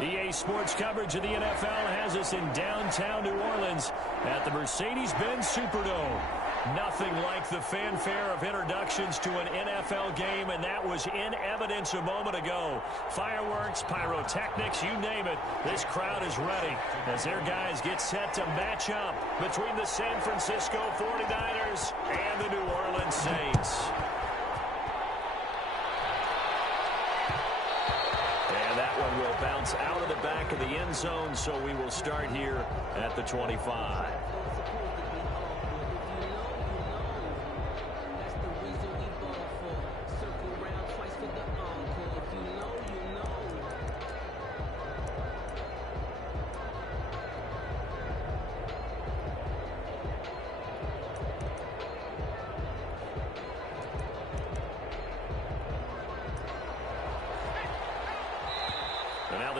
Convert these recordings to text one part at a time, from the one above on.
EA Sports coverage of the NFL has us in downtown New Orleans at the Mercedes-Benz Superdome. Nothing like the fanfare of introductions to an NFL game, and that was in evidence a moment ago. Fireworks, pyrotechnics, you name it. This crowd is ready as their guys get set to match up between the San Francisco 49ers and the New Orleans Saints. And that one will bounce out of the back of the end zone, so we will start here at the 25.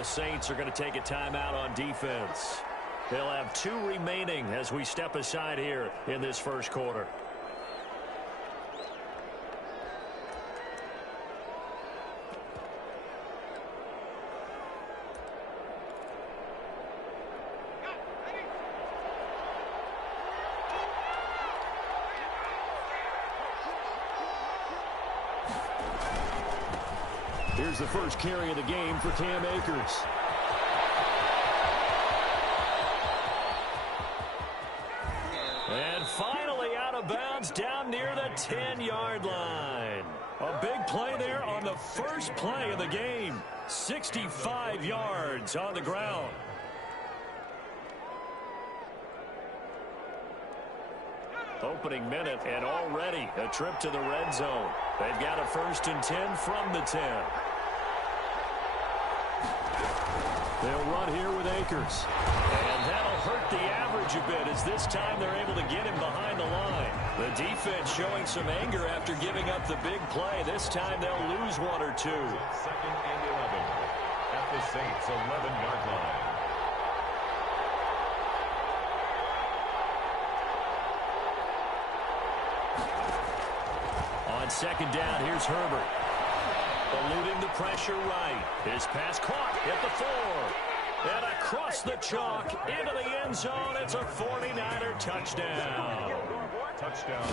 Saints are going to take a timeout on defense. They'll have 2 remaining as we step aside here in this first quarter. Here's the first carry of the game for Cam Akers. And finally out of bounds down near the 10-yard line. A big play there on the first play of the game. 65 yards on the ground. Opening minute and already a trip to the red zone. They've got a 1st and 10 from the 10. They'll run here with Akers. And that'll hurt the average a bit as this time they're able to get him behind the line. The defense showing some anger after giving up the big play. This time they'll lose 1 or 2. 2nd and 11 at the Saints' 11-yard line. On 2nd down, here's Herbert. Eluding the pressure right. His pass caught at the 4. And across the chalk into the end zone. It's a 49er touchdown.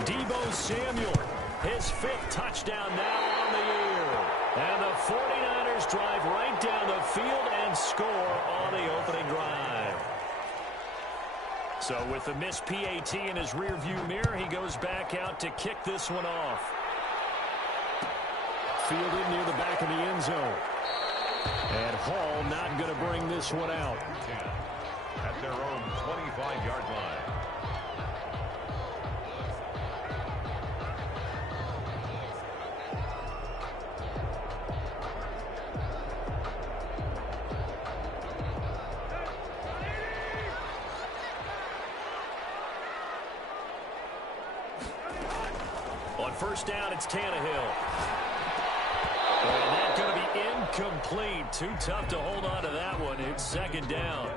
Deebo Samuel, his 5th touchdown now on the year. And the 49ers drive right down the field and score on the opening drive. So with the missed PAT in his rearview mirror, he goes back out to kick this one off. Fielded near the back of the end zone. And Hall not going to bring this one out. At their own 25-yard line. On 1st down, it's Tannehill. And that's going to be incomplete. Too tough to hold on to that one. It's 2nd down.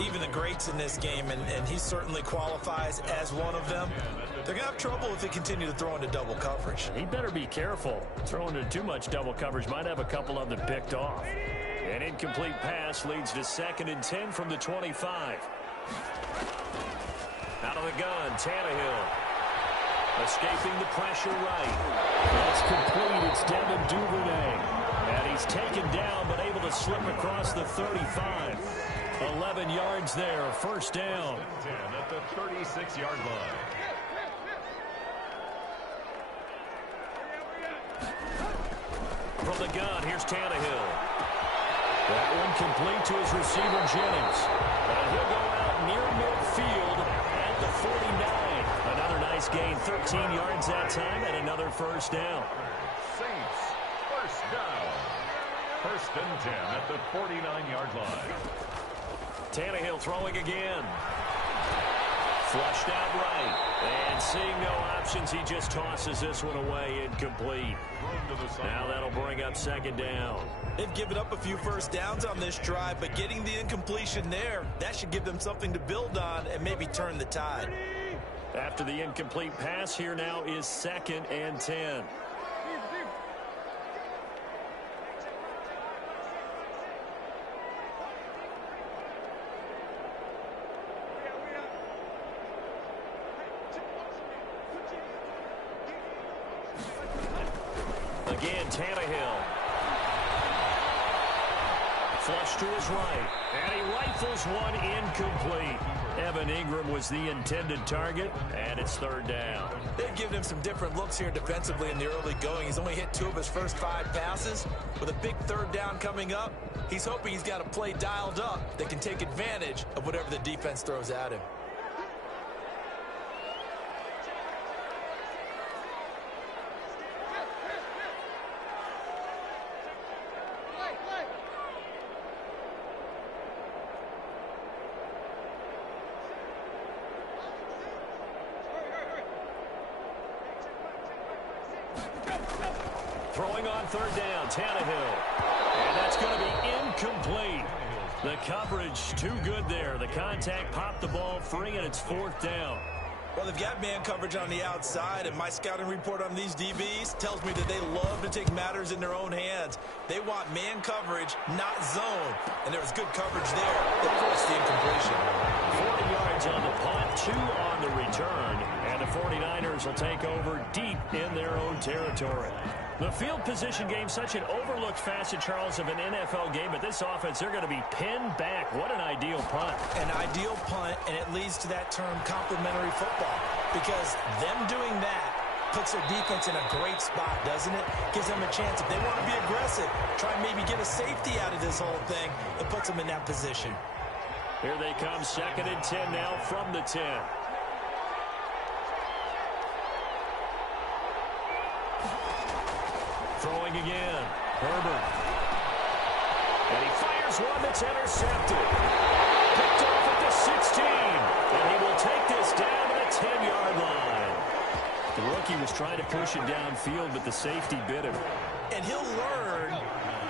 Even the greats in this game, and he certainly qualifies as one of them, they're going to have trouble if they continue to throw into double coverage. He better be careful. Throwing into too much double coverage might have a couple of them picked off. An incomplete pass leads to 2nd and 10 from the 25. Out of the gun, Tannehill. Escaping the pressure right. That's complete. It's Devin Duvernay. And he's taken down, but able to slip across the 35. 11 yards there. 1st down. 10 at the 36-yard line. From the gun, here's Tannehill. That one complete to his receiver, Jennings. And he'll go out near midfield at the 49. Another nice gain, 13 yards that time, and another 1st down. Saints, 1st down. 1st and 10 at the 49-yard line. Tannehill throwing again. Flushed out right. And seeing no options, he just tosses this one away, incomplete. Now that'll bring up 2nd down. They've given up a few 1st downs on this drive, but getting the incompletion there, that should give them something to build on and maybe turn the tide. After the incomplete pass, here now is 2nd and 10. Tannehill. Flush to his right, and he rifles one incomplete. Evan Ingram was the intended target, and it's third down. They've given him some different looks here defensively in the early going. He's only hit 2 of his first 5 passes. With a big third down coming up, he's hoping he's got a play dialed up that can take advantage of whatever the defense throws at him. Throwing on third down, Tannehill. And that's going to be incomplete. The coverage too good there. The contact popped the ball free, and it's fourth down. Well, they've got man coverage on the outside, and my scouting report on these DBs tells me that they love to take matters in their own hands. They want man coverage, not zone. And there was good coverage there that forced the incompletion. 40 yards on the punt, 2 on the return. And the 49ers will take over deep in their own territory. The field position game, such an overlooked facet, Charles, of an NFL game. But this offense, they're going to be pinned back. What an ideal punt. An ideal punt, and it leads to that term complementary football. Because them doing that puts their defense in a great spot, doesn't it? Gives them a chance. If they want to be aggressive, try and maybe get a safety out of this whole thing, it puts them in that position. Here they come, 2nd and 10 now from the 10. Throwing again, Herbert. And he fires one that's intercepted. Picked off at the 16. And he will take this down to the 10-yard line. The rookie was trying to push it downfield, but the safety bit him. And he'll learn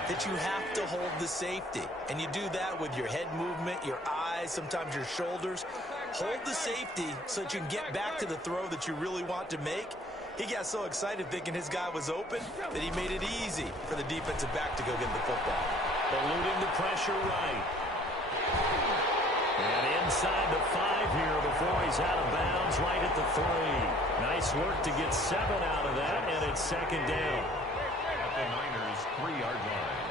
that you have to hold the safety. And you do that with your head movement, your eyes, sometimes your shoulders. Hold the safety so that you can get back to the throw that you really want to make. He got so excited thinking his guy was open that he made it easy for the defensive back to go get the football. Eluding the pressure right. And inside the 5 here before he's out of bounds right at the 3. Nice work to get 7 out of that, and it's 2nd down. At the Niners' 3-yard line.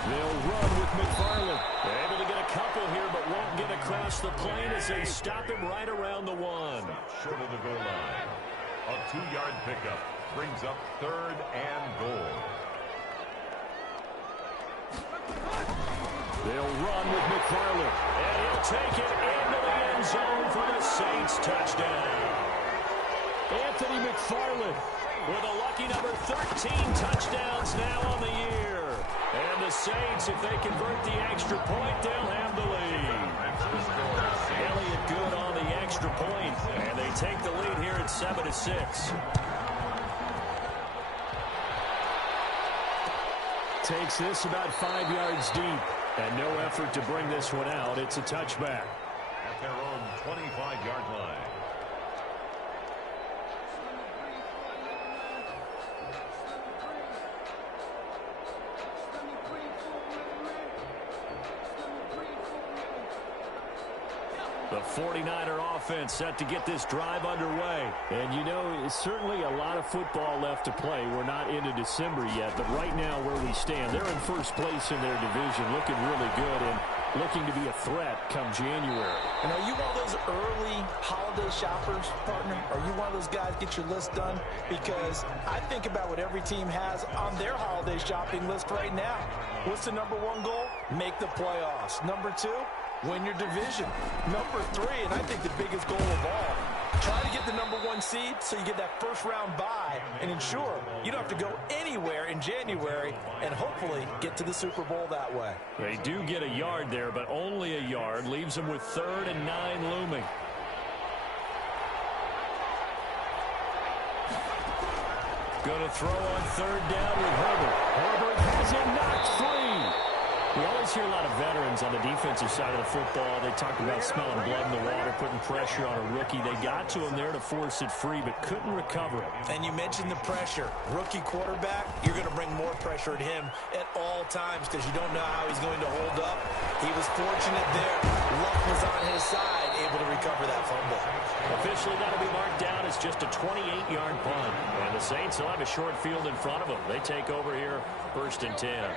They'll run with McFarland. They're able to get a couple here, but won't get across the plane as they stop him right around the 1. Short of the goal line. A 2-yard pickup brings up 3rd and goal. They'll run with McFarland. And he'll take it into the end zone for the Saints touchdown. Anthony McFarland with a lucky number 13 touchdowns now on the year. And the Saints, if they convert the extra point, they'll have the lead. Elliott good on the extra point, and they take the lead here at 7-6. Takes this about 5 yards deep, and no effort to bring this one out. It's a touchback. At their own 25-yard line. The 49er offense set to get this drive underway. And, you know, it's certainly a lot of football left to play. We're not into December yet, but right now where we stand, they're in first place in their division, looking really good and looking to be a threat come January. And are you one of those early holiday shoppers, partner? Are you one of those guys get your list done? Because I think about what every team has on their holiday shopping list right now. What's the number 1 goal? Make the playoffs. Number 2? Win your division. Number 3, and I think the biggest goal of all, try to get the number 1 seed so you get that first-round bye and ensure you don't have to go anywhere in January and hopefully get to the Super Bowl that way. They do get a yard there, but only a yard. Leaves them with 3rd and 9 looming. Going to throw on 3rd down with Herbert. Herbert has it knocked free. We always hear a lot of veterans on the defensive side of the football. They talk about smelling blood in the water, putting pressure on a rookie. They got to him there to force it free, but couldn't recover it. And you mentioned the pressure. Rookie quarterback, you're going to bring more pressure at him at all times because you don't know how he's going to hold up. He was fortunate there. Luck was on his side. able to recover that fumble. Officially, that'll be marked down as just a 28-yard punt. And the Saints will have a short field in front of them. They take over here, 1st and 10.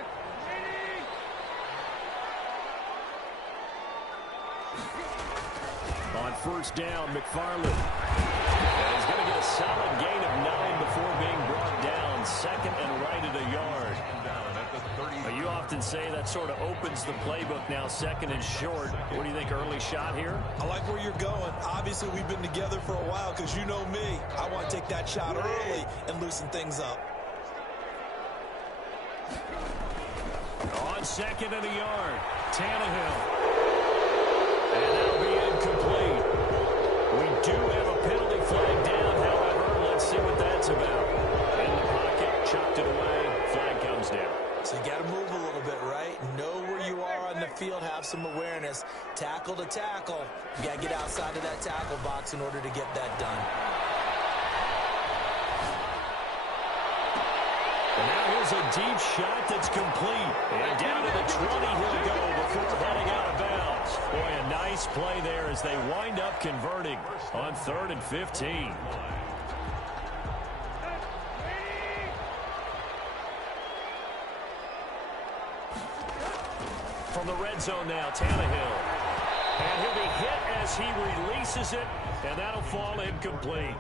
On 1st down, McFarland. And he's going to get a solid gain of 9 before being brought down. 2nd and right at a yard. You often say that sort of opens the playbook now, 2nd and short. What do you think, early shot here? I like where you're going. Obviously, we've been together for a while because you know me. I want to take that shot early and loosen things up. On 2nd and a yard, Tannehill. And that'll be incomplete. We do have a penalty flag down, however. Let's see what that's about. In the pocket, chucked it away. Flag comes down. So you got to move a little bit, right? Know where you are on the field, have some awareness. Tackle to tackle. You got to get outside of that tackle box in order to get that done. And now here's a deep shot that's complete. And down to the 20 he'll go before heading out of bounds. Boy, a nice play there as they wind up converting on 3rd and 15. From the red zone now, Tannehill. And he'll be hit as he releases it, and that'll fall incomplete.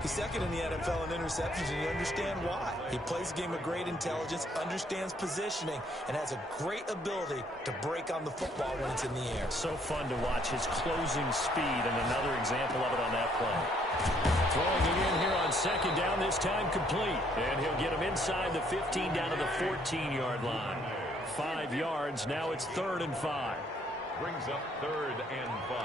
He's 2nd in the NFL in interceptions, and you understand why. He plays a game of great intelligence, understands positioning, and has a great ability to break on the football when it's in the air. So fun to watch his closing speed, and another example of it on that play. Throwing it in here on 2nd down, this time complete. And he'll get him inside the 15 down to the 14-yard line. 5 yards, now it's 3rd and 5. Brings up 3rd and 5.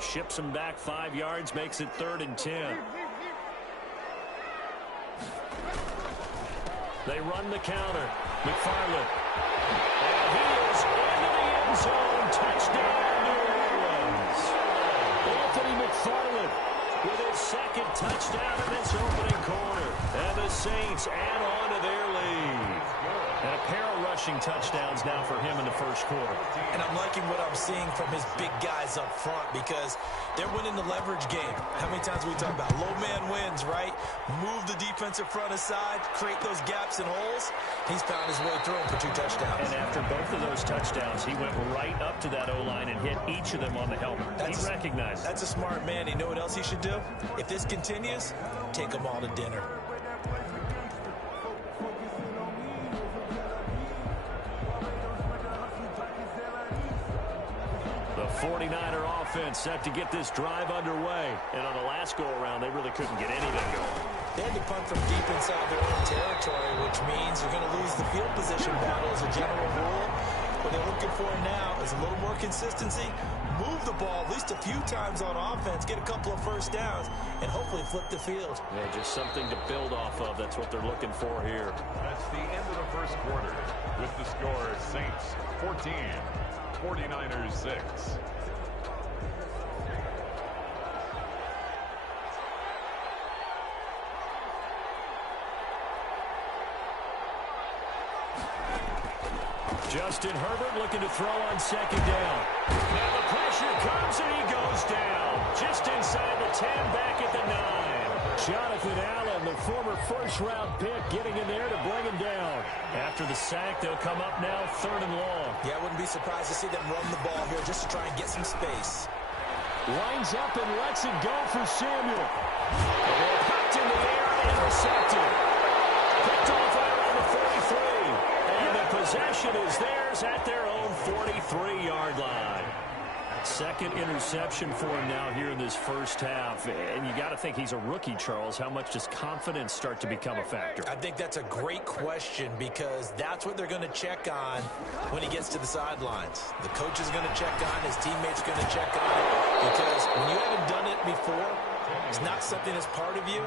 Ships him back 5 yards, makes it 3rd and 10. They run the counter. McFarland. And he is into the end zone. Touchdown, New Orleans. Anthony McFarland with his 2nd touchdown in this opening quarter. And the Saints add on to their lead. And a pair of rushing touchdowns now for him in the 1st quarter. And I'm liking what I'm seeing from his big guys up front because they're winning the leverage game. How many times we talk about low man wins, right? Move the defensive front aside, create those gaps and holes. He's found his way through them for 2 touchdowns. And after both of those touchdowns, he went right up to that O-line and hit each of them on the helmet. He recognized it. That's a smart man. You know what else he should do? If this continues, take them all to dinner. The 49er offense set to get this drive underway. And on the last go-around, they really couldn't get anything going. They had to punt from deep inside their own territory, which means you're going to lose the field position battle as a general rule. What they're looking for now is a little more consistency. Move the ball at least a few times on offense, get a couple of 1st downs, and hopefully flip the field. Yeah, just something to build off of. That's what they're looking for here. That's the end of the 1st quarter. With the score, Saints 14, 49ers 6. Justin Herbert looking to throw on 2nd down. Now the pressure comes and he goes down. Just inside the 10, back at the 9. Jonathan Allen, the former 1st-round pick, getting in there to bring him down. After the sack, they'll come up now 3rd and long. Yeah, I wouldn't be surprised to see them run the ball here just to try and get some space. Lines up and lets it go for Samuel. Popped in the air and intercepted. Picked off right around the 43. And the possession is theirs at their own 43-yard line. Second interception for him now here in this first half. And you got to think he's a rookie, Charles. How much does confidence start to become a factor? I think that's a great question because that's what they're going to check on when he gets to the sidelines. The coach is going to check on, his teammates are going to check on it, because when you haven't done it before, it's not something that's part of you.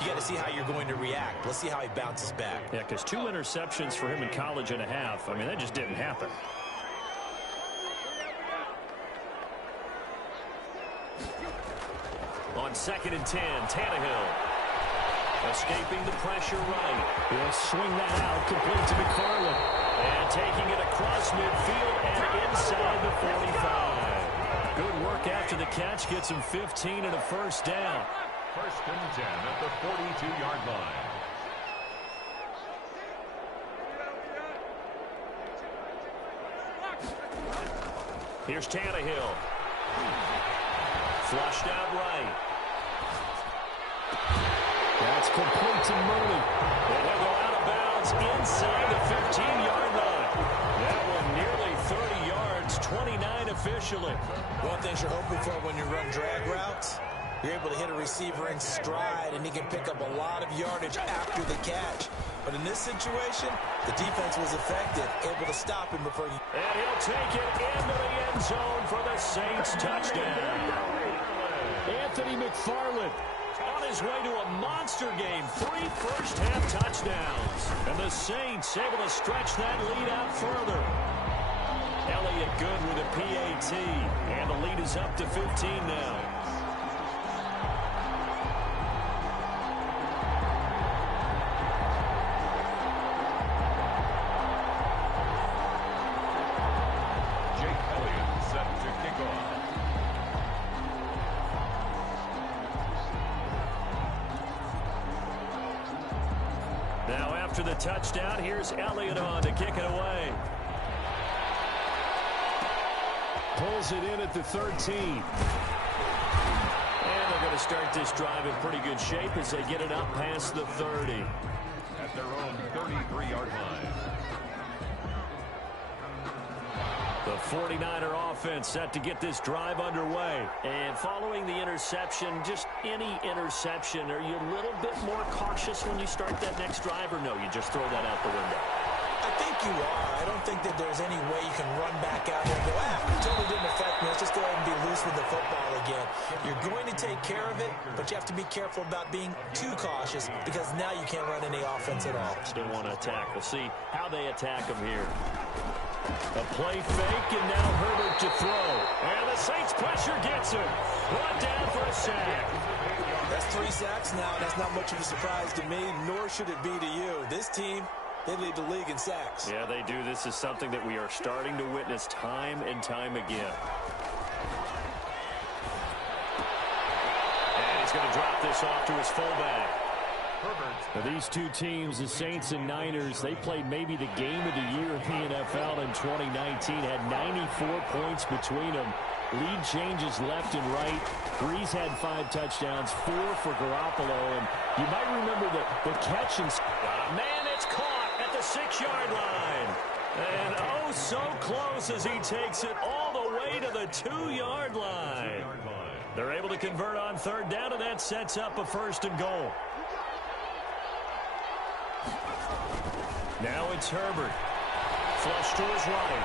You got to see how you're going to react. Let's see how he bounces back. Yeah, because 2 interceptions for him in college and a half. I mean, that just didn't happen. On 2nd and 10, Tannehill. Escaping the pressure right. He'll swing that out, complete to McFarland. And taking it across midfield and inside the 45. Good work after the catch. Gets him 15 and a first down. 1st and 10 at the 42-yard line. Here's Tannehill. Flushed out right. That's complete to Mooney. And he'll go out of bounds inside the 15-yard line. That one nearly 30 yards, 29 officially. One thing you're hoping for when you run drag routes, you're able to hit a receiver in stride, and he can pick up a lot of yardage after the catch. But in this situation, the defense was effective, able to stop him before he... And he'll take it into the end zone for the Saints touchdown. Anthony McFarland on his way to a monster game. 3 first-half touchdowns. And the Saints able to stretch that lead out further. Elliott good with a PAT. And the lead is up to 15 now. After the touchdown, here's Elliott on to kick it away. Pulls it in at the 13. And they're going to start this drive in pretty good shape as they get it up past the 30. At their own 33-yard line. The 49er offense set to get this drive underway. And following the interception, just any interception, are you a little bit more cautious when you start that next drive, or no, you just throw that out the window? I think you are. I don't think that there's any way you can run back out there and go, it totally didn't affect me. Let's just go ahead and be loose with the football again. You're going to take care of it, but you have to be careful about being too cautious because now you can't run any offense at all. Still want to attack. We'll see how they attack them here. A play fake, and now Herbert to throw. And the Saints pressure gets him. Brought down for a sack. That's 3 sacks now. That's not much of a surprise to me, nor should it be to you. This team, they lead the league in sacks. Yeah, they do. This is something that we are starting to witness time and time again. And he's going to drop this off to his fullback. Now, these two teams, the Saints and Niners, they played maybe the game of the year in the NFL in 2019. Had 94 points between them. Lead changes left and right. Breeze had 5 touchdowns, 4 for Garoppolo. And you might remember the catch and... Man, it's caught at the 6-yard line. And oh, so close as he takes it all the way to the 2-yard line. They're able to convert on 3rd down, and that sets up a 1st and goal. Now it's Herbert. Flush to his right.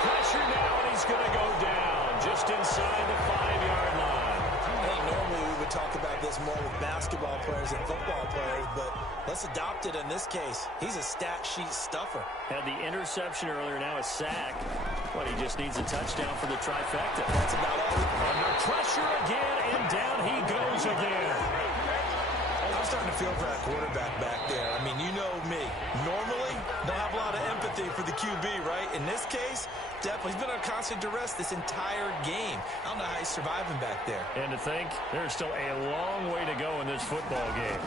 Pressure now, and he's going to go down just inside the 5-yard line. I think normally we would talk about this more with basketball players and football players, but let's adopt it in this case. He's a stat sheet stuffer. Had the interception earlier, now a sack. But he just needs a touchdown for the trifecta. That's about all. Under pressure again, and down he goes again. I'm starting to feel for that quarterback back there. I mean, you know me. Normally, don't have a lot of empathy for the QB, right? In this case, definitely. He's been under constant duress this entire game. I don't know how he's surviving back there. And to think, there's still a long way to go in this football game.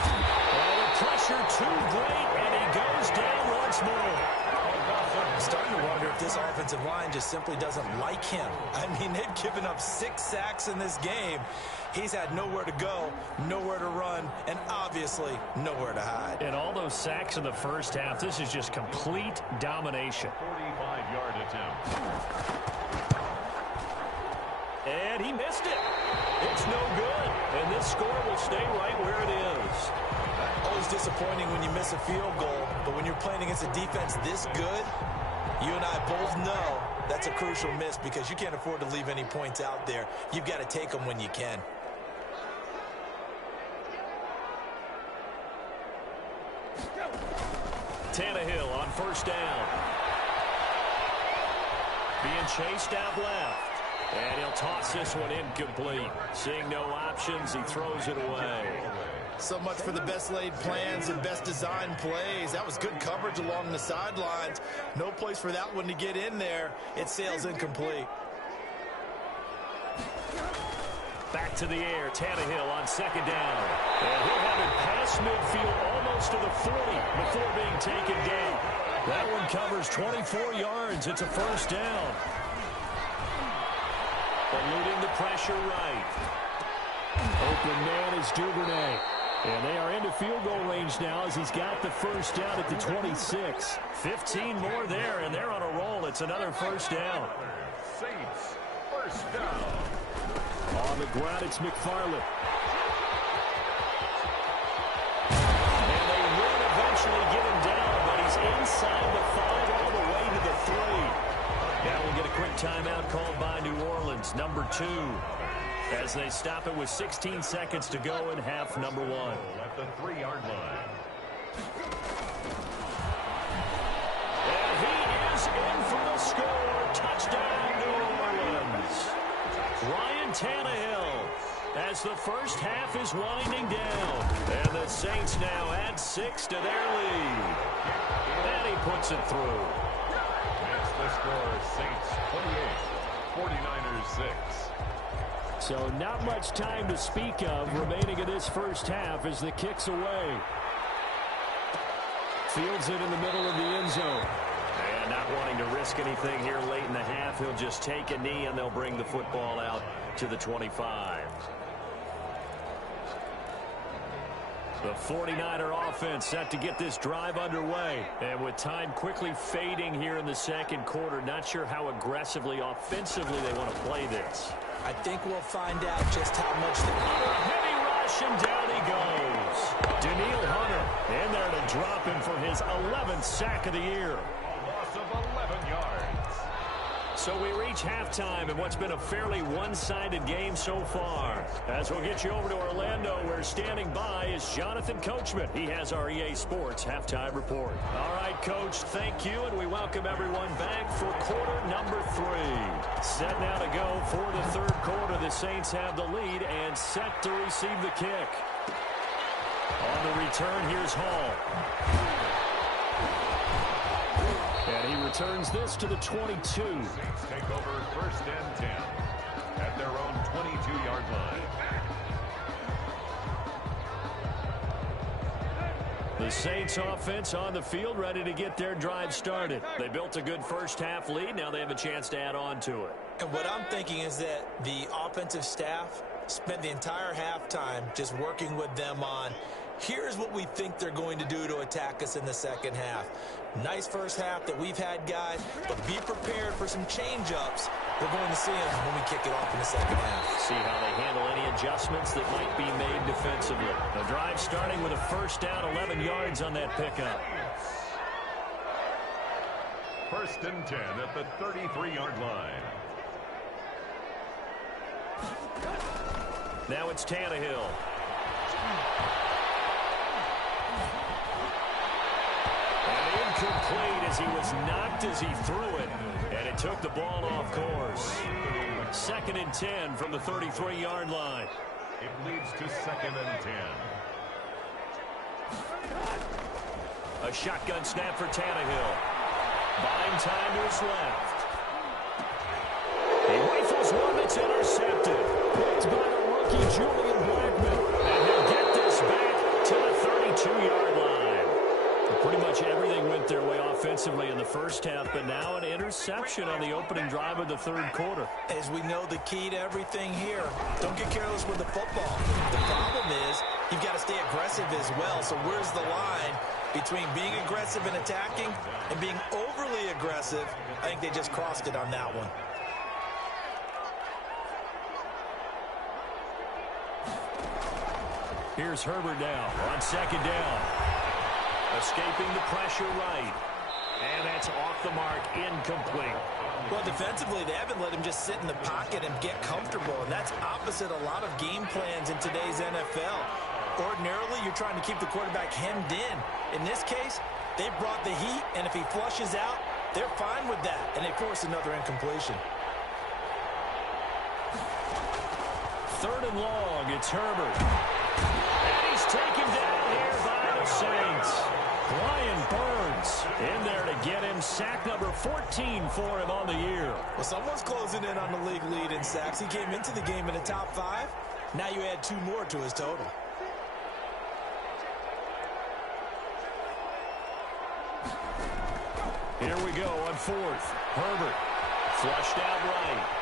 Well, the pressure too great, and he goes down once more. I'm starting to wonder if this offensive line just simply doesn't like him. I mean, they've given up 6 sacks in this game. He's had nowhere to go, nowhere to run, and obviously nowhere to hide. And all those sacks in the first half, this is just complete domination. 45 5-yard attempt. And he missed it. It's no good. And this score will stay right where it is. Always disappointing when you miss a field goal, but when you're playing against a defense this good, you and I both know that's a crucial miss because you can't afford to leave any points out there. You've got to take them when you can. Tannehill on first down. Being chased out left. And he'll toss this one incomplete. Seeing no options, he throws it away. So much for the best laid plans and best designed plays. That was good coverage along the sidelines. No place for that one to get in there. It sails incomplete. Back to the air, Tannehill on second down. And he'll have it past midfield almost to the 40 before being taken down. That one covers 24 yards. It's a first down. Eluding the pressure right. Open man is Duvernay. And they are into field goal range now as he's got the first down at the 26. 15 more there, and they're on a roll. It's another first down. Saints, first down. On the ground, it's McFarland. And they will eventually get him down, but he's inside the 5 all the way to the 3. Now we'll get a quick timeout called by New Orleans, number 2, as they stop it with 16 seconds to go in half number 1. At the 3-yard line. And he is in for the score. Touchdown, New Orleans. Ryan Tannehill, as the first half is winding down. And the Saints now add 6 to their lead. And he puts it through. Makes the score Saints 28, 49ers 6. So not much time to speak of remaining in this first half as the kick's away. Fields it in the middle of the end zone. And not wanting to risk anything here late in the half, he'll just take a knee and they'll bring the football out to the 25. The 49er offense set to get this drive underway. And with time quickly fading here in the second quarter, not sure how aggressively, offensively they want to play this. I think we'll find out just how much they Under a heavy rush, and down he goes. Daniil Hunter in there to drop him for his 11th sack of the year. A loss of 11 yards. So we reach halftime in what's been a fairly one-sided game so far. As we'll get you over to Orlando, where standing by is Jonathan Coachman. He has our EA Sports halftime report. All right, Coach, thank you, and we welcome everyone back for quarter number 3. Set now to go for the third quarter. The Saints have the lead and set to receive the kick. On the return, here's Hall. And he returns this to the 22. Saints take over first and 10 at their own 22-yard line. The Saints offense on the field, ready to get their drive started. They built a good first half lead. Now they have a chance to add on to it. And what I'm thinking is that the offensive staff spent the entire halftime just working with them on, here's what we think they're going to do to attack us in the second half. Nice first half that we've had, guys, but be prepared for some change-ups. We're going to see them when we kick it off in the second half. See how they handle any adjustments that might be made defensively. The drive starting with a first down, 11 yards on that pickup. First and 10 at the 33-yard line. Now it's Tannehill. And incomplete as he was knocked as he threw it. And it took the ball off course. Second and 10 from the 33-yard line. It leads to second and 10. A shotgun snap for Tannehill. Buying time to his left. He rifles one that's intercepted. Picked by the rookie Julian Blackman. And he'll get this back to the 32-yard line. Pretty much everything went their way offensively in the first half, but now an interception on the opening drive of the third quarter. As we know, the key to everything here, don't get careless with the football. The problem is you've got to stay aggressive as well. So where's the line? Between being aggressive and attacking and being overly aggressive, I think they just crossed it on that one. Here's Herbert now on second down. Escaping the pressure right. And that's off the mark, incomplete. Well, defensively, they haven't let him just sit in the pocket and get comfortable, and that's opposite a lot of game plans in today's NFL. Ordinarily, you're trying to keep the quarterback hemmed in. In this case, they brought the heat, and if he flushes out, they're fine with that, and they force another incompletion. Third and long, it's Herbert. And he's taken down here by the Saints. Brian Burns in there to get him. Sack number 14 for him on the year. Well, someone's closing in on the league lead in sacks. He came into the game in the top 5. Now you add 2 more to his total. Here we go on fourth. Herbert flushed out right.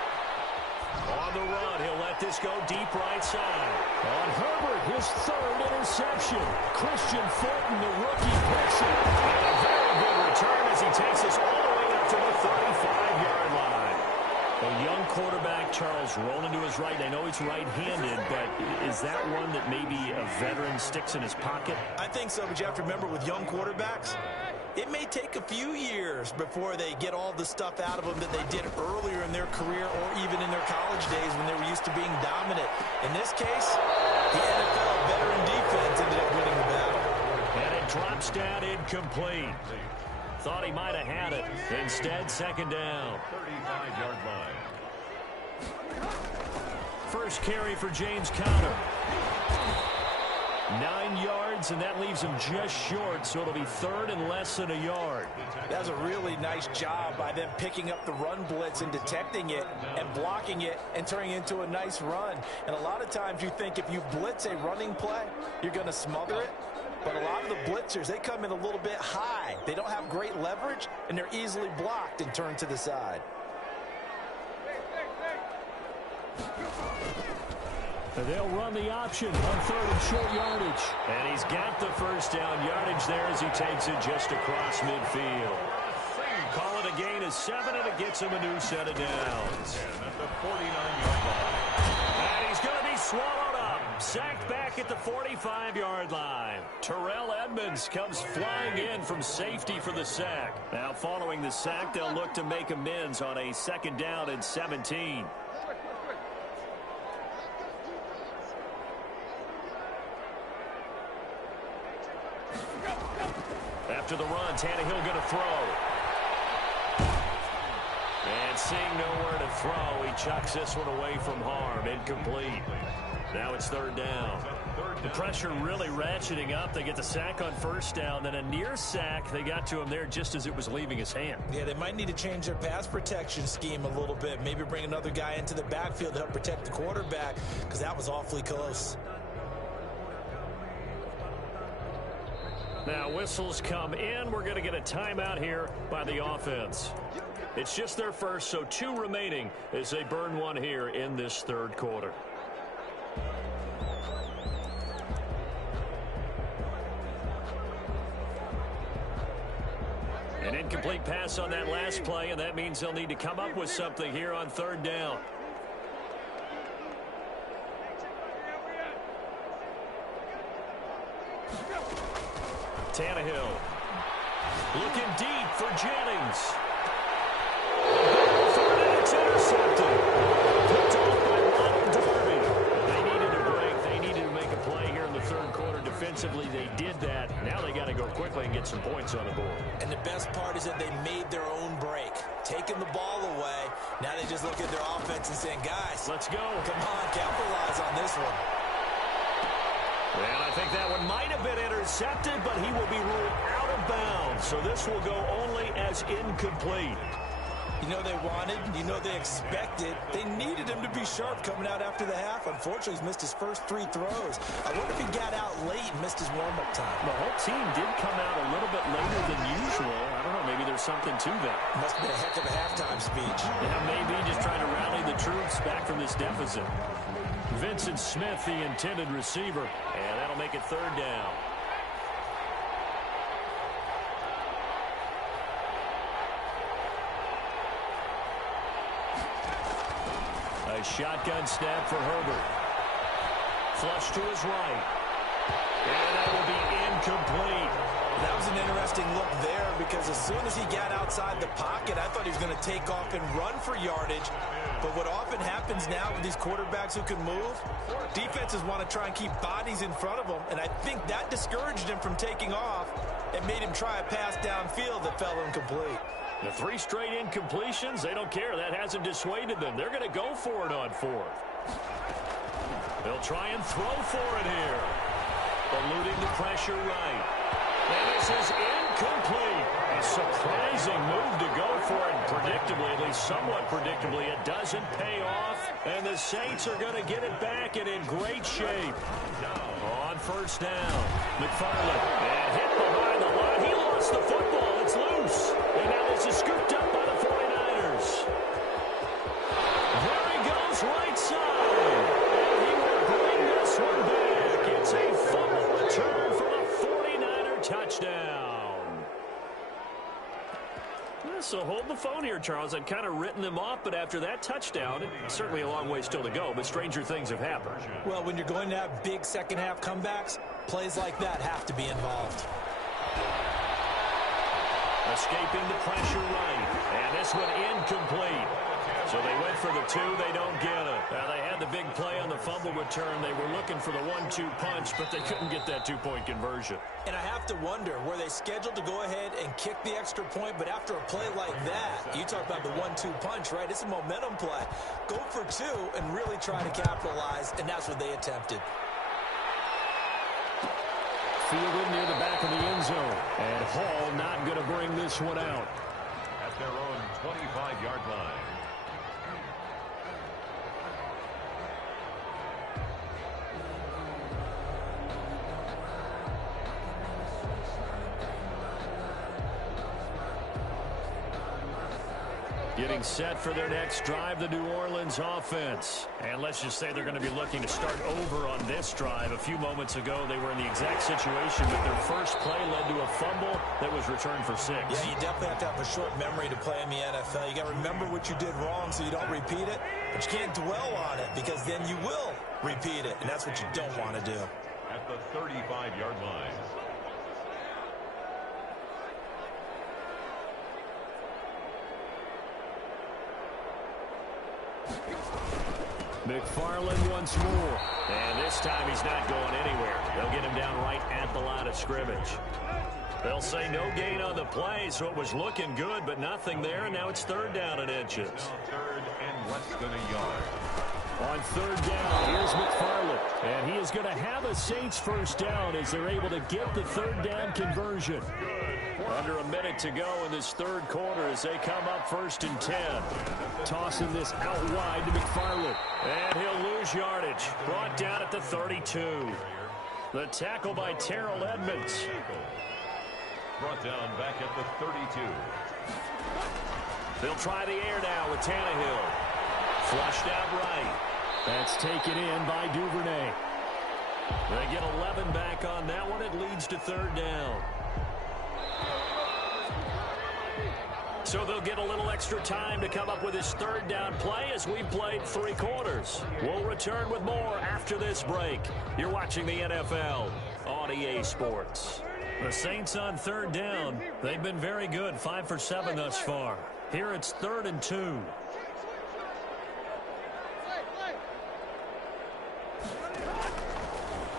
On the run, he'll let this go deep right side. On Herbert, his third interception. Christian Fulton, the rookie, picks it. And a very good return as he takes us all the way up to the 35-yard line. A young quarterback, Charles, rolling to his right. I know he's right-handed, but is that one that maybe a veteran sticks in his pocket? I think so, but you have to remember with young quarterbacks, it may take a few years before they get all the stuff out of them that they did earlier in their career or even in their college days when they were used to being dominant. In this case, the NFL veteran defense ended up winning the battle. And it drops down incomplete. Thought he might have had it. Instead, second down. 35-yard line. First carry for James Conner. 9 yards, and that leaves him just short, so it'll be third and less than a yard. That's a really nice job by them picking up the run blitz and detecting it and blocking it and turning it into a nice run. And a lot of times you think if you blitz a running play, you're going to smother it. But a lot of the blitzers, they come in a little bit high. They don't have great leverage, and they're easily blocked and turned to the side. They'll run the option on third and short yardage. And he's got the first down yardage there as he takes it just across midfield. Call it a gain of 7, and it gets him a new set of downs. At the 49-yard line. And he's going to be swallowed up. Sacked back at the 45-yard line. Terrell Edmonds comes flying in from safety for the sack. Now following the sack, they'll look to make amends on a second down and 17. After the run, Tannehill going to throw. And seeing nowhere to throw, he chucks this one away from harm. Incomplete. Now it's third down. The pressure really ratcheting up. They get the sack on first down. Then a near sack. They got to him there just as it was leaving his hand. Yeah, they might need to change their pass protection scheme a little bit. Maybe bring another guy into the backfield to help protect the quarterback, because that was awfully close. Now whistles come in. We're going to get a timeout here by the offense. It's just their first, so 2 remaining as they burn one here in this third quarter. An incomplete pass on that last play, and that means they'll need to come up with something here on third down. Tannehill looking deep for Jennings. And it's intercepted. Picked off by Ronald Darby. They needed a break. They needed to make a play here in the third quarter. Defensively, they did that. Now they got to go quickly and get some points on the board. And the best part is that they made their own break. Taking the ball away. Now they just look at their offense and saying, guys, let's go. Come on, capitalize on this one. And I think that one might have been intercepted, but he will be ruled out of bounds. So this will go only as incomplete. You know they wanted, you know they expected. They needed him to be sharp coming out after the half. Unfortunately, he's missed his first 3 throws. I wonder if he got out late and missed his warm-up time. The whole team did come out a little bit later than usual. I don't know, maybe there's something to that. Must have been a heck of a halftime speech. Yeah, maybe just trying to rally the troops back from this deficit. Vincent Smith, the intended receiver, and that'll make it third down. A shotgun snap for Herbert. Flush to his right. And that will be incomplete. That was an interesting look there because as soon as he got outside the pocket, I thought he was going to take off and run for yardage. But what often happens now with these quarterbacks who can move, defenses want to try and keep bodies in front of them, and I think that discouraged him from taking off and made him try a pass downfield that fell incomplete. The 3 straight incompletions, they don't care. That hasn't dissuaded them. They're going to go for it on 4th. They'll try and throw for it here. Eluding the pressure right. And this is incomplete. A surprising move to go for it. Predictably, at least somewhat predictably, it doesn't pay off. And the Saints are going to get it back and in great shape. On 1st down, McFarland. And hit behind the line. He lost the football. It's loose. And now this is scooped up by the 49ers. There he goes, right side. And he will bring this one back. It's a fumble return for a 49er touchdown. So hold the phone here, Charles. I'd kind of written them off, but after that touchdown, it's certainly a long way still to go, but stranger things have happened. Well, when you're going to have big second-half comebacks, plays like that have to be involved. Escaping the pressure right, and this one incomplete. So they went for the 2, they don't get it. They had the big play on the fumble return. They were looking for the 1-2 punch, but they couldn't get that 2-point conversion. And I have to wonder, were they scheduled to go ahead and kick the extra point, but after a play like that, you talk about the 1-2 punch, right? It's a momentum play. Go for 2 and really try to capitalize, and that's what they attempted. Fielded near the back of the end zone, and Hall not going to bring this one out. At their own 25-yard line. Getting set for their next drive, the New Orleans offense. And let's just say they're going to be looking to start over on this drive. A few moments ago, they were in the exact situation, but their first play led to a fumble that was returned for 6. Yeah, you definitely have to have a short memory to play in the NFL. You got to remember what you did wrong so you don't repeat it, but you can't dwell on it because then you will repeat it, and that's what you don't want to do. At the 35-yard line. McFarland once more. And this time he's not going anywhere. They'll get him down right at the line of scrimmage. They'll say no gain on the play, so it was looking good, but nothing there, and now it's 3rd down and inches. Third and less than a yard. On 3rd down, here's McFarland. And he is going to have a Saints first down as they're able to get the 3rd down conversion. Under a minute to go in this 3rd quarter as they come up 1st and 10. Tossing this out wide to McFarland. And he'll lose yardage. Brought down at the 32. The tackle by Terrell Edmonds. Brought down back at the 32. They'll try the air now with Tannehill. Flushed out right. That's taken in by Duvernay. They get 11 back on that one. It leads to 3rd down. So they'll get a little extra time to come up with his 3rd down play as we've played 3 quarters. We'll return with more after this break. You're watching the NFL on EA Sports. The Saints on 3rd down. They've been very good, 5 for 7 thus far. Here it's 3rd and 2.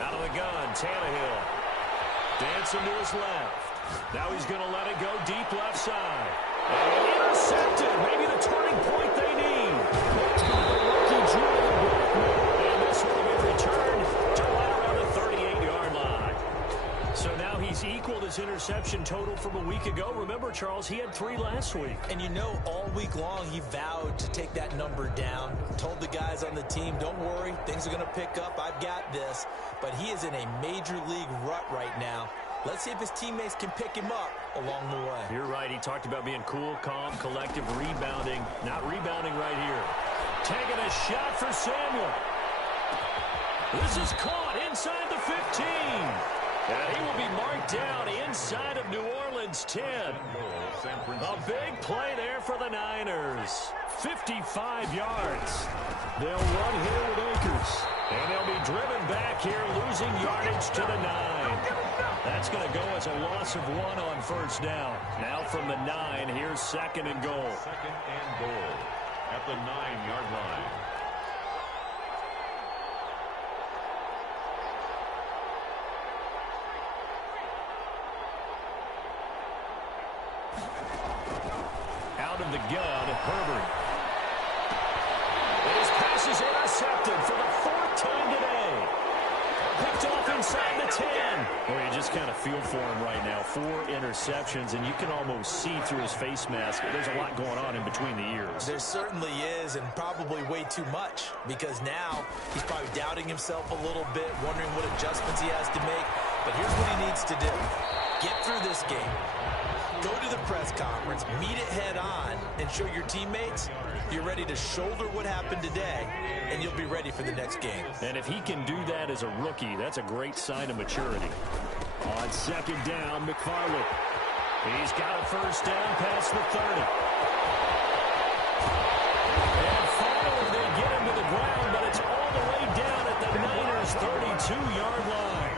Out of the gun, Tannehill. Dancing to his left. Now he's going to let it go deep left side. And intercepted. Maybe the turning point they need. That's by the rookie Julian Blackmon. And this will be returned to right around the 38-yard line. So now he's equaled his interception total from a week ago. Remember, Charles, he had 3 last week. And you know, all week long he vowed to take that number down. Told the guys on the team, don't worry, things are going to pick up. I've got this. But he is in a major league rut right now. Let's see if his teammates can pick him up along the way. You're right. He talked about being cool, calm, collective, rebounding. Not rebounding right here. Taking a shot for Samuel. This is caught inside the 15. And he will be marked down inside of New Orleans 10. A big play there for the Niners. 55 yards. They'll run here with Akers. And they'll be driven back here, losing yardage to the 9. That's going to go as a loss of 1 on first down. Now from the 9, here's second and goal. Second and goal at the 9-yard line. Out of the gun, Herbert. His pass is intercepted for the 4th time today. Picked off inside the 10. Well, you just kind of feel for him right now. 4 interceptions, and you can almost see through his face mask. There's a lot going on in between the ears. There certainly is, and probably way too much, because now he's probably doubting himself a little bit, wondering what adjustments he has to make. But here's what he needs to do. Get through this game. Go to the press conference, meet it head on, and show your teammates you're ready to shoulder what happened today, and you'll be ready for the next game. And if he can do that as a rookie, that's a great sign of maturity. On second down, McFarland. He's got a first down past the 30. And finally they get him to the ground, but it's all the way down at the Niners' 32-yard line.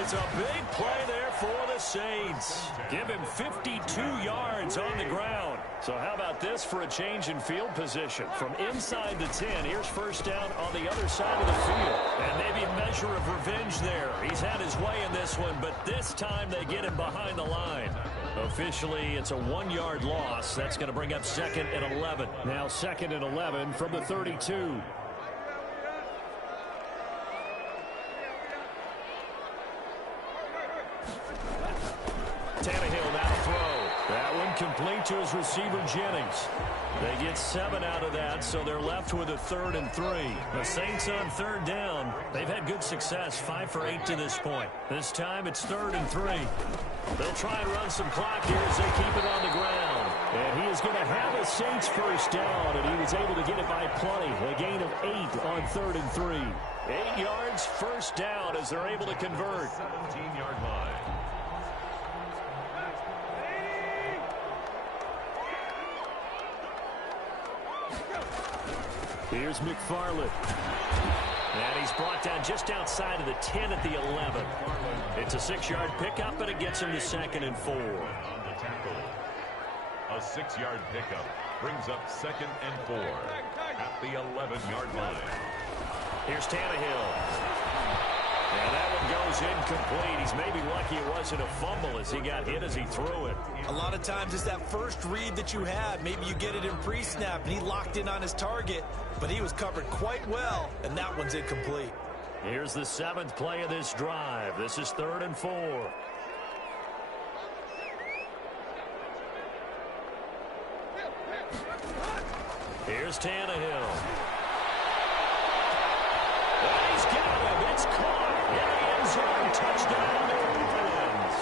It's a big play there for the Saints. Give him 52 yards on the ground. So how about this for a change in field position? From inside the 10, here's first down on the other side of the field. And maybe a measure of revenge there. He's had his way in this one, but this time they get him behind the line. Officially, it's a 1-yard loss. That's going to bring up second and 11. Now second and 11 from the 32. Tannehill now to throw. That one complete to his receiver, Jennings. They get 7 out of that, so they're left with a 3rd and 3. The Saints on 3rd down. They've had good success, 5 for 8 to this point. This time it's 3rd and 3. They'll try and run some clock here as they keep it on the ground. And he is going to have a Saints first down, and he was able to get it by plenty. A gain of 8 on 3rd and 3. 8 yards, first down as they're able to convert. 17-yard line. Here's McFarland. And he's brought down just outside of the 10 at the 11. It's a 6-yard pickup, but it gets him to second and 4. On the tackle. A 6-yard pickup brings up second and 4 at the 11-yard line. Here's Tannehill. And that one goes incomplete. He's maybe lucky it wasn't a fumble as he got hit as he threw it. A lot of times it's that first read that you have. Maybe you get it in pre-snap, and he locked in on his target, but he was covered quite well, and that one's incomplete. Here's the 7th play of this drive. This is 3rd and 4. Here's Tannehill. And he's got him. It's caught. In the end zone. Touchdown, New Orleans.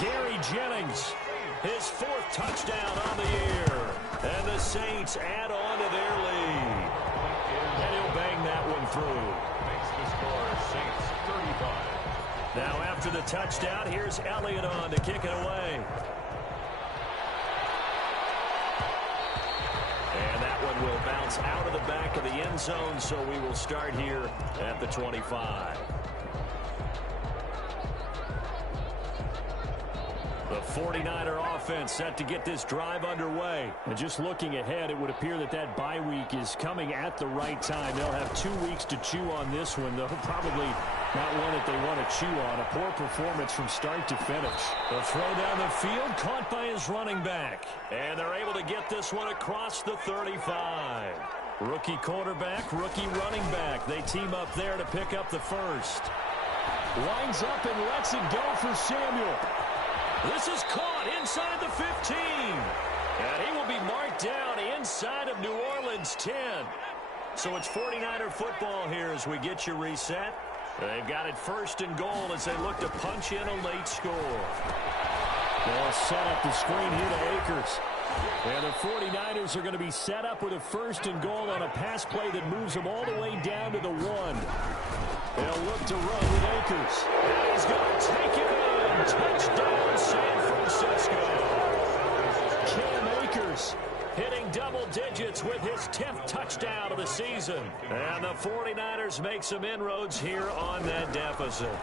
Gary Jennings, his 4th touchdown on the year. And the Saints add on to their lead. And he'll bang that one through. Makes the score Saints 35. Now after the touchdown, here's Elliott on to kick it away. And that one will bounce out of the back of the end zone, so we will start here at the 25. The 49er offense set to get this drive underway. And just looking ahead, it would appear that that bye week is coming at the right time. They'll have 2 weeks to chew on this one, though probably not one that they want to chew on. A poor performance from start to finish. The throw down the field, caught by his running back. And they're able to get this one across the 35. Rookie quarterback, rookie running back. They team up there to pick up the first. Lines up and lets it go for Samuel. This is caught inside the 15. And he will be marked down inside of New Orleans 10. So it's 49er football here as we get you reset. They've got it 1st and goal as they look to punch in a late score. They'll set up the screen here to Akers. And the 49ers are going to be set up with a 1st and goal on a pass play that moves them all the way down to the 1. They'll look to run with Akers. And he's got Johnson. And the 49ers make some inroads here on that deficit. And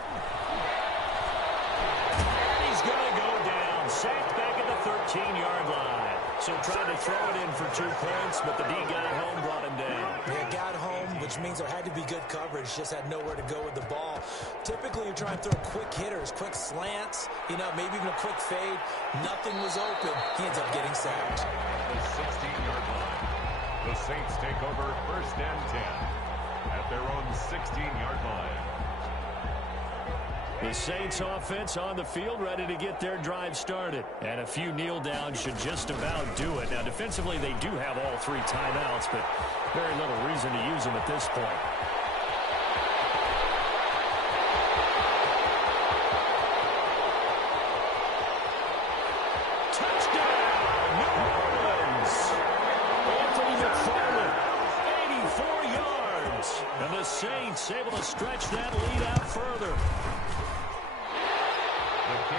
he's going to go down. Sacked back at the 13-yard line. So trying to throw it in for 2 points, but the D got home, brought him down. Yeah, got home, which means there had to be good coverage. Just had nowhere to go with the ball. Typically, you're trying to throw quick hitters, quick slants, maybe even a quick fade. Nothing was open. He ends up getting sacked. The 16-yard line. The Saints take over 1st and 10 at their own 16-yard line. The Saints offense on the field, ready to get their drive started. And a few kneel downs should just about do it. Now, defensively, they do have all 3 timeouts, but very little reason to use them at this point. Touchdown, New Orleans! Anthony McFarland, 84 yards. And the Saints able to stretch that lead out further.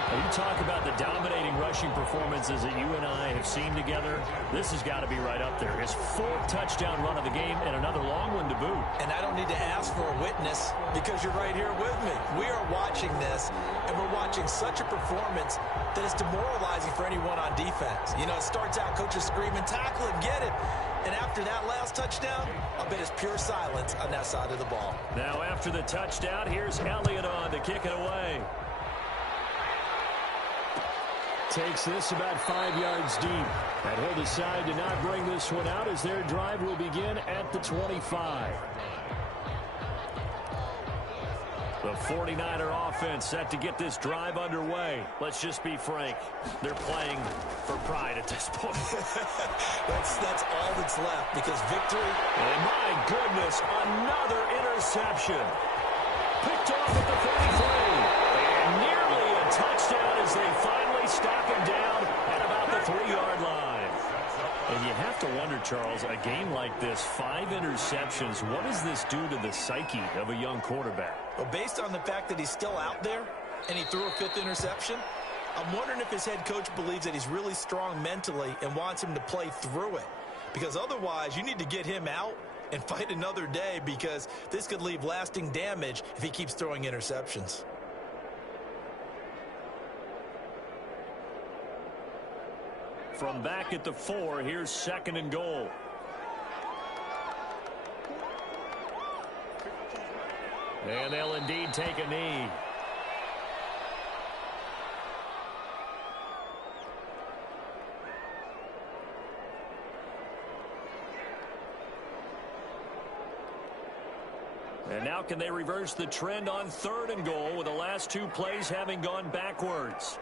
You talk about the dominating rushing performances that you and I have seen together. This has got to be right up there. His 4th touchdown run of the game and another long one to boot. And I don't need to ask for a witness because you're right here with me. We are watching this, and we're watching such a performance that is demoralizing for anyone on defense. It starts out coaches screaming, tackle him, get it. And after that last touchdown, I bet it's pure silence on that side of the ball. Now after the touchdown, here's Elliott on to kick it away. Takes this about 5 yards deep. And he'll decide to not bring this one out as their drive will begin at the 25. The 49er offense set to get this drive underway. Let's just be frank. They're playing for pride at this point. that's all that's left because victory. And my goodness, another interception. Picked off at the 33. And nearly a touchdown as they finally stop him down at about the 3-yard line. And you have to wonder, Charles, a game like this, 5 interceptions, what does this do to the psyche of a young quarterback? Well, based on the fact that he's still out there and he threw a 5th interception, I'm wondering if his head coach believes that he's really strong mentally and wants him to play through it. Because otherwise, you need to get him out and fight another day because this could leave lasting damage if he keeps throwing interceptions. From back at the 4, here's 2nd and goal. And they'll indeed take a knee. And now can they reverse the trend on 3rd and goal with the last 2 plays having gone backwards?